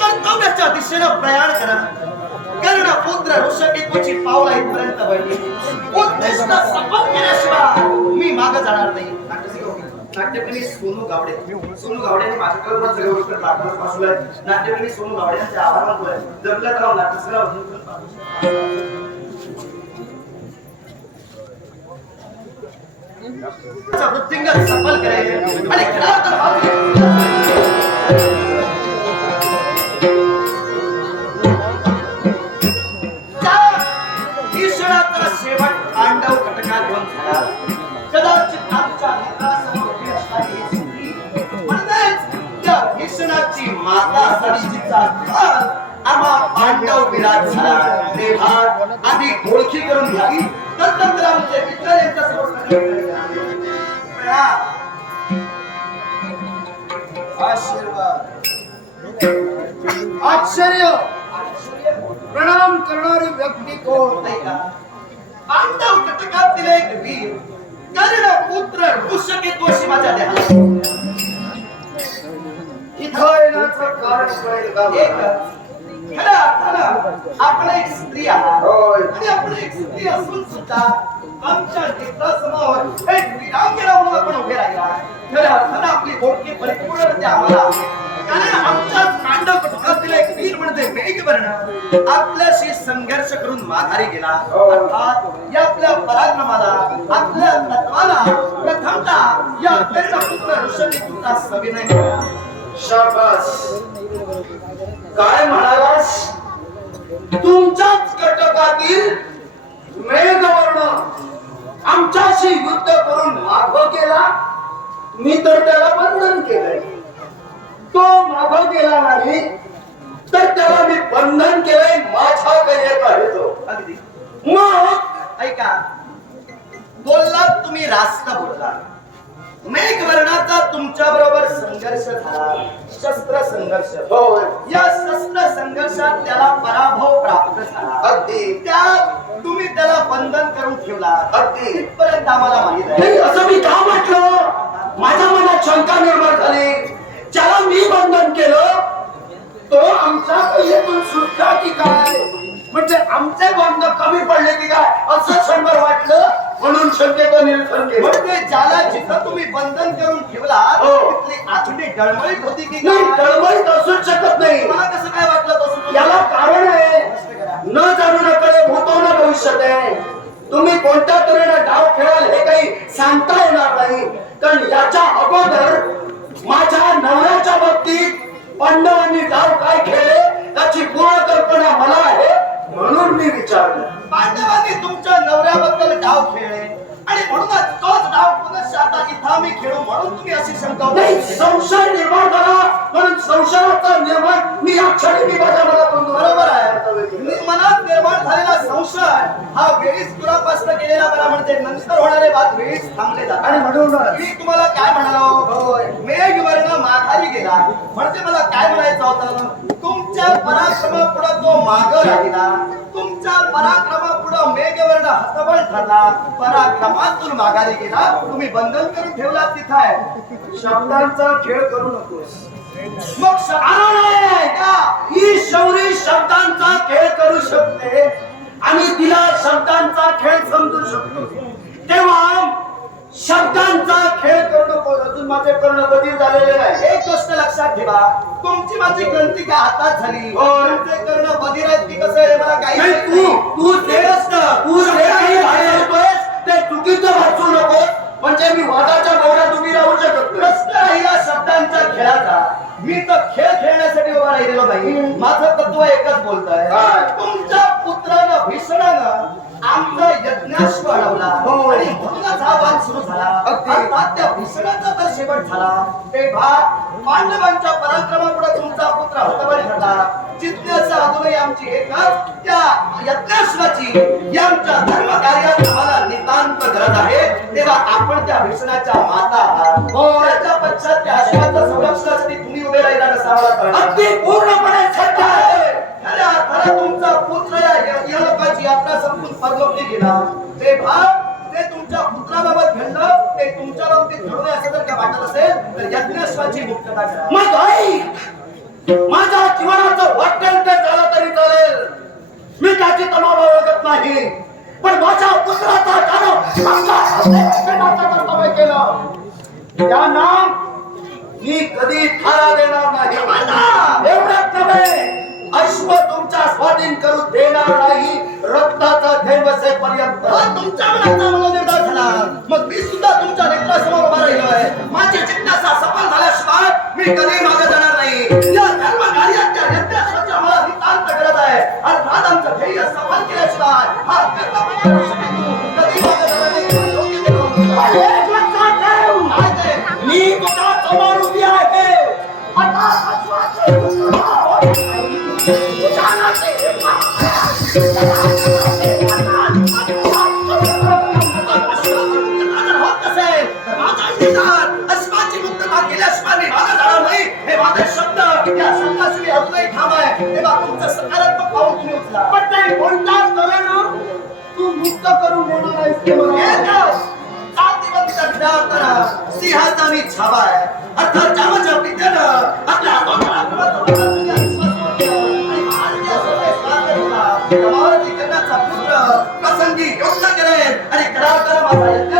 कर्तव्याच्या दिशेनं प्रयाण करा. कर्ण पुत्र ऋषकेतूची पावला इथपर्यंत उद्दिष्ट सफल केल्याशिवाय मी माग जाणार नाही. नाट्यप्रेमी सोनू गावडे. सोनू गावडे माझ्याकडून सगळं उत्तर पाठवत नाट्यप्रेमी सोनू गावड्यांचे आभार मानतोय जमलं तर नाट्यसंग्रह अजून सफल आणि ईश्वराचा शेवट पांडव घेऊन झाला कदाचित आमच्या नेत्रासमोर उभी असणारी म्हणजेच त्या माता असावी तिचा आम्हा पांडव विराट झाला. तेव्हा आधी ओळखी करून घ्यावी. आमचे मित्र. आशीर्वाद. आश्चर्य. प्रणाम करणारी व्यक्ती कोण? पांडव कटकातील एक वीर. कर्ण पुत्र ऋषकेतू माझ्या देहाला इथं येण्याचं कारण कळेल का? खऱ्या अर्थानं आपण एक स्त्री आहात. आणि आपण एक स्त्री असून सुद्धा आमच्या नेत्रासमोर एक विरांगेला म्हणून आपण उभे राहिला खऱ्या अर्थानं आपली ओळखी परिपूर्ण आम्हाला. कारण आमच्या पांडव कुटुंबातील एक वीर म्हणजे मेघवर्ण आपल्याशी संघर्ष करून माघारी गेला. अर्थात या आपल्या पराक्रमाला आपल्या तत्वाला प्रथमतः या कर्णपुत्र ऋषभीपुत्रा सविनय केला. शाबास. काय म्हणालास? तुमच्याच कटकातील मेघवर्ण आमच्याशी युद्ध करून माग केला. मी तर त्याला बंधन केलंय. तो माग गेला नाही तर त्याला मी बंधन केलंय माझ्या करियत आहे तो अगदी. मग? ऐका. बोललात तुम्ही रास्त बोलला मेघवर्णाचा तुमच्या बरोबर संघर्ष झाला. शस्त्र संघर्ष. होय या शस्त्र संघर्षात त्याला पराभव प्राप्त झाला. अगदी. त्यात तुम्ही त्याला बंधन करून ठेवला. अगदी. इथपर्यंत आम्हाला माहीत नाही आहे असं मी का म्हटलं? माझ्या मनात शंका निर्माण झाली. ज्याला मी बंधन केलं तो आमच्या कलेतून सुटला की काय? म्हणजे आमचे बंध कमी पडले की काय? असं शंकर वाटलं? म्हणून शंकेचं निरसन केलं म्हणजे ज्याला जिथं तुम्ही बंधन करून ठेवला हो. तिथली आतडी डळमळीत होती की नाही काय? तळमळीत असूच आता इथं आम्ही खेळू म्हणून तुम्ही अशी शंका नाही. संशय निर्माण झाला म्हणून संशयाचा निर्माण मी या क्षणी मी माझ्या मनातून बरोबर आहे मनात निर्माण झालेला संशय हा वेळीच दुरापास्त केलेला बरा म्हणजे नंतर होणारे बात वेळीच थांबले जातात. आणि म्हणूनच मी तुम्हाला काय म्हणालो मेघवर्ण माघारी गेला. म्हणजे मला काय म्हणायचं होतं? तुमच्या पराक्रमापुढे तो माग राहिला तुमच्या पराक्रमापुढे मेघवर्ण हतबल ठरला. पराक्रमातून माघारी गेला. तुम्ही बंधन करून ठेवला तिथं. आहे शब्दांचा खेळ करू नकोस. मग आहे का? ही शौरी शब्दांचा खेळ करू शकते. आणि तिला शब्दांचा खेळ समजू शकतो. तेव्हा शब्दांचा खेळ करू नको अजून माझे कर्ण बधीर झालेले नाही एक गोष्ट लक्षात ठेवा तुमची माझी गणती काय हातात झाली. तुमचे कर्ण बधीर आहेत की कसं आहे मला काही तू. तू जे तू जे काही भासवतोयस ते चुकीचं भासू नको म्हणजे मी वादाच्या बोर्डात उभी राहू शकत. प्रश्न शब्दांच्या खेळाचा मी तर खेळ खेळण्यासाठी उभा राहिलेलो नाही माझं तत्व एकच बोलत? आहे तुमच्या पुत्रानं भीषणानं आमचा यज्ञाश्व अडवला हो. आणि म्हणूनच हा वाद सुरू झाला. अर्थात त्या भीषणाचा तर शेवट झाला तेव्हा पांडवांच्या पराक्रमापुढे तुमचा पुत्र हतबल ठरला जिज्ञासा अजूनही आमची एकच त्या यज्ञाश्वाची आमच्या धर्म कार्यात आम्हाला नितांत गरज आहे तेव्हा आपण त्या भीषणाच्या माता हो. त्याच्या पश्चात त्या अश्वाच्या संरक्षणासाठी तुम्ही उभे राहिला नसावा. अगदी पूर्णपणे सत्य आहे खऱ्या तुमचा पुत्र यात्रा संपून परलोकी गेला तेव्हा ते तुमच्या पुत्राबाबत घडलं काही तुमच्या बाबतीत घडू नये असं जर का वाटत असेल तर यज्ञाश्वाची मुक्तता करा. मग आई माझ्या जीवनाचं वाटेल ते झालं तरी चालेल. मी त्याची तमावा ओळखत नाही. पण माझ्या पुत्राचा हस्ते कर्तव्य केलं त्यांना मी कधी थारा देणार नाही. एवढंच नव्हे अश्व तुमच्या झाल्याशिवाय मागे जाणार नाही? या धर्म कार्याच्या यज्ञाश्वाची आम्हाला नितांत गरज आहे. अर्थात आमचं ध्येय सफल केल्याशिवाय हा कर्म तेव्हा तुमचं सकारात्मक पाऊल तुम्ही उचला. पण ते कोणताच तऱ्हेनं तू मुक्त करून देणार आहेस ते मला? एकच शांतीबंदीच्या विद्यार्थ्यांना सिंहाचा मी छावा आहे. अर्थात आपल्या विश्वासवर आणि स्वागत कन्याचा पुत्र प्रसंगी योग्य करेल आणि करार करा माझा यज्ञ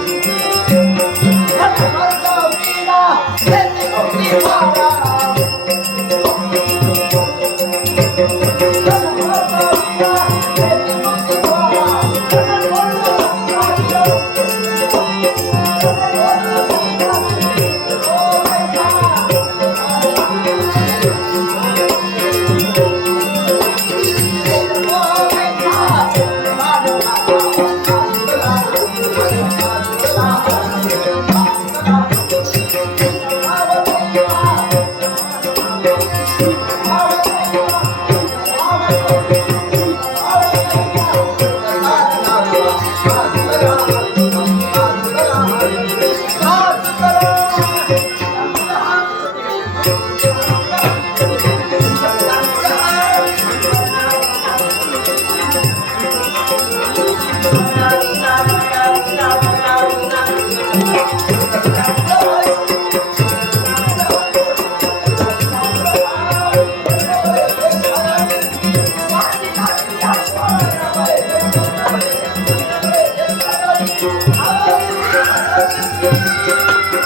好好学习好好学习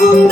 मी